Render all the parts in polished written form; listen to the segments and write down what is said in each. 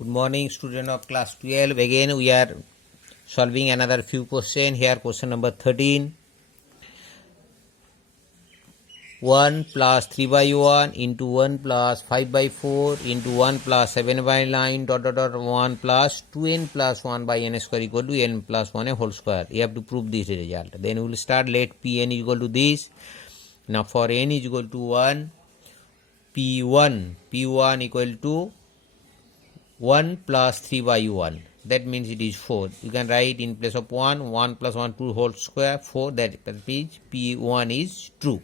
Good morning, student of class 12. Again, we are solving another few questions. Here, question number 13. 1 plus 3 by 1 into 1 plus 5 by 4 into 1 plus 7 by 9 dot 1 plus 2n plus 1 by n square equal to n plus 1 whole square. You have to prove this result. Then we will start. Let Pn is equal to this. Now for n is equal to 1, P1 equal to 1 plus 3 by 1. That means it is 4. You can write in place of 1 plus 1 2 whole square 4. That means P1 is true.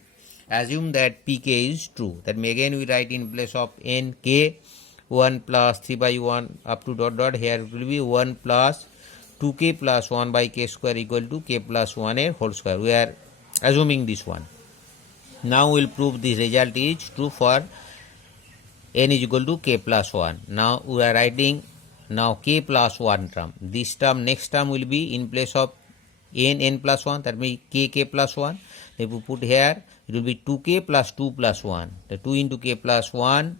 Assume that Pk is true. That means again we write in place of nk 1 plus 3 by 1 up to dot dot. Here it will be 1 plus 2k plus 1 by k square equal to k plus 1 a whole square. We are assuming this one. Now we will prove this result is true for n is equal to k plus 1. Now we are writing now k plus 1 term. This term, next term will be in place of n plus 1. That means k plus 1. If we put here, it will be 2k plus 2 plus 1. The 2 into k plus 1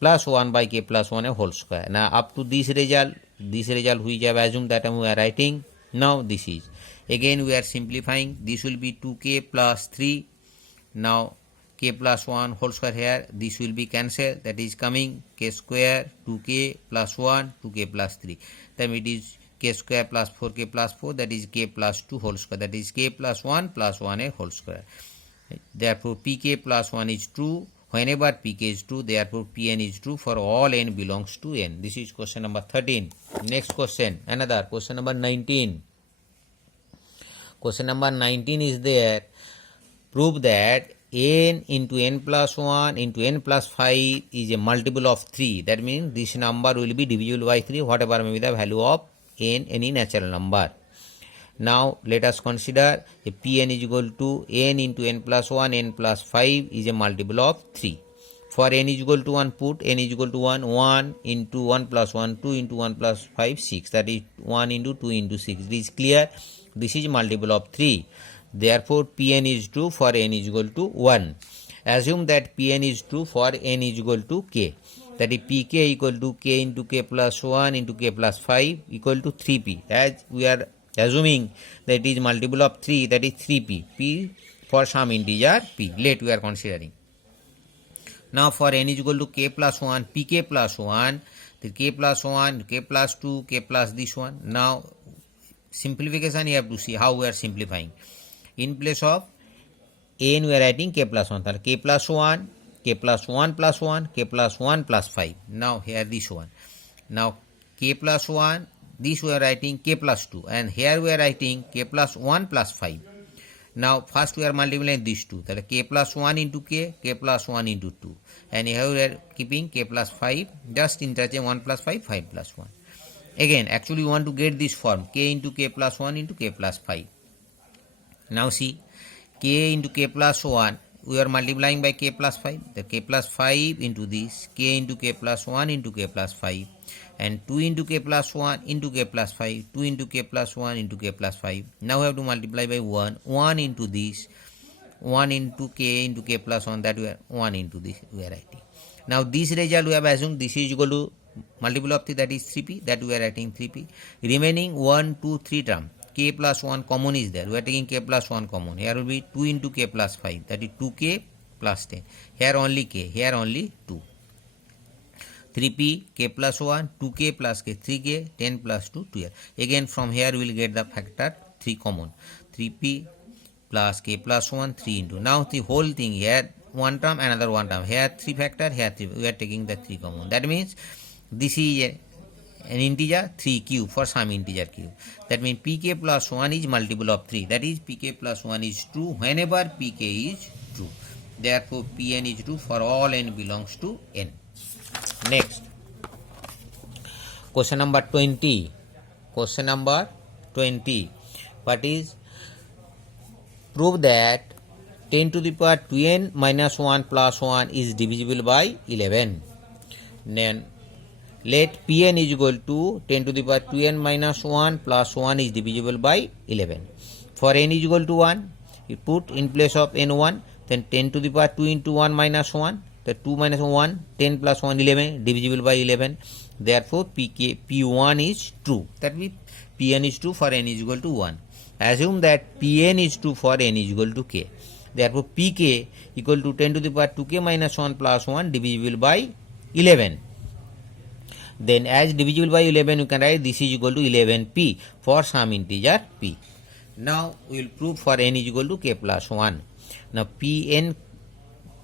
by k plus 1 a whole square. Now up to this result which I have assumed that we are writing. Now this is. Again we are simplifying. This will be 2k plus 3. Now k plus 1 whole square here, this will be cancelled, that is coming k square 2k plus 1 2k plus 3, then it is k square plus 4k plus 4, that is k plus 2 whole square, that is k plus 1 a whole square. Therefore pk plus 1 is true. Whenever pk is true, therefore pn is true for all n belongs to n. This is question number 13. Next question, another question number 19. Question number 19 is there. Prove that n into n plus 1 into n plus 5 is a multiple of 3. That means this number will be divisible by 3, whatever may be the value of n, any natural number. Now let us consider a Pn is equal to n into n plus 1, n plus 5 is a multiple of 3. For n is equal to 1, put n is equal to 1 into 1 plus 1, 2 into 1 plus 5, 6. That is 1 into 2 into 6. This is clear. This is multiple of 3. Therefore, Pn is true for n is equal to 1. Assume that Pn is true for n is equal to k. That is Pk equal to k into k plus 1 into k plus 5 equal to 3p. As we are assuming that it is multiple of 3, that is 3p. P for some integer p. Let we are considering. Now for n is equal to k plus 1, Pk plus 1, the k plus 1, k plus 2, k plus this one. Now simplification you have to see how we are simplifying. In place of n we are writing k plus 1. K plus 1, k plus 1 plus 1, k plus 1 plus 5. Now here this one. Now k plus 1, this we are writing k plus 2, and here we are writing k plus 1 plus 5. Now first we are multiplying these two. That k plus 1 into k plus 1 into 2. And here we are keeping k plus 5, just interchange 1 plus 5, 5 plus 1. Again, actually we want to get this form, k into k plus 1 into k plus 5. Now see, k into k plus 1, we are multiplying by k plus 5. The k plus 5 into this, k into k plus 1 into k plus 5, and 2 into k plus 1 into k plus 5, 2 into k plus 1 into k plus 5. Now we have to multiply by 1 into this, 1 into k plus 1, that we are 1 into this we are writing. Now this result we have assumed this is equal to multiple of 3, that is 3p, that we are writing 3p. Remaining 1, 2, 3 term, k plus 1 common is there. We are taking k plus 1 common. Here will be 2 into k plus 5. That is 2k plus 10. Here only k. Here only 2. 3p, k plus 1, 2k plus k, 3k, 10 plus 2, 12. Again from here we will get the factor 3 common. 3p plus k plus 1, 3 into. Now the whole thing here, one term, another one term. Here 3 factor, here 3. We are taking the 3 common. That means this is an integer 3 cube for some integer cube. That means pk plus 1 is multiple of 3. That is pk plus 1 is true whenever pk is true. Therefore pn is true for all n belongs to n. Next, question number 20. Question number 20. What is? Prove that 10 to the power 2n minus 1 plus 1 is divisible by 11. Then let Pn is equal to 10 to the power 2n minus 1 plus 1 is divisible by 11. For n is equal to 1, you put in place of n1, then 10 to the power 2 into 1 minus 1, the 2 minus 1, 10 plus 1, 11, divisible by 11. Therefore, P1 is true. That means Pn is true for n is equal to 1. Assume that Pn is true for n is equal to k. Therefore, Pk equal to 10 to the power 2k minus 1 plus 1 divisible by 11. Then as divisible by 11, you can write this is equal to 11p for some integer p. Now we will prove for n is equal to k plus 1. Now Pn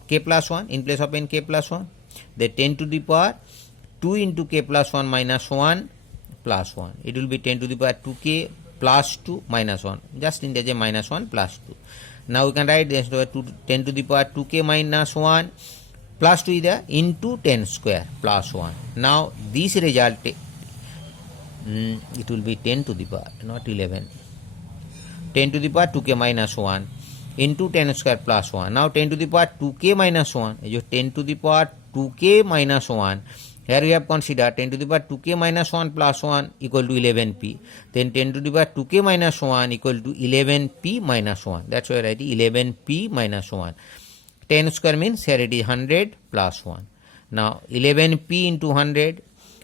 k plus 1 in place of n k plus 1. Then 10 to the power 2 into k plus 1 minus 1 plus 1. It will be 10 to the power 2k plus 2 minus 1. Just integer minus 1 plus 2. Now we can write this 10 to the power 2k minus 1 plus 2 is there into 10 square plus 1. Now this result, it will be 10 to the power, not 11. 10 to the power 2k minus 1 into 10 square plus 1. Now 10 to the power 2k minus 1 is 10 to the power 2k minus 1. Here we have considered 10 to the power 2k minus 1 plus 1 equal to 11p. Then 10 to the power 2k minus 1 equal to 11p minus 1. That's why I write 11p minus 1. 10 square means here it is 100 plus 1. Now 11p into 100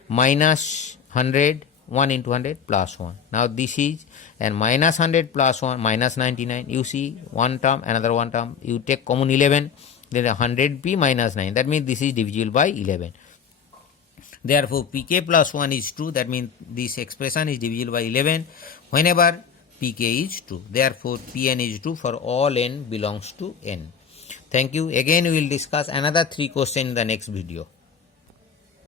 minus 100, 1 into 100 plus 1. Now this is and minus 100 plus 1 minus 99. You see one term, another one term. You take common 11, then 100p minus 9. That means this is divisible by 11. Therefore, Pk plus 1 is true. That means this expression is divisible by 11 whenever Pk is true. Therefore, Pn is true for all n belongs to n. Thank you. Again, we will discuss another 3 questions in the next video.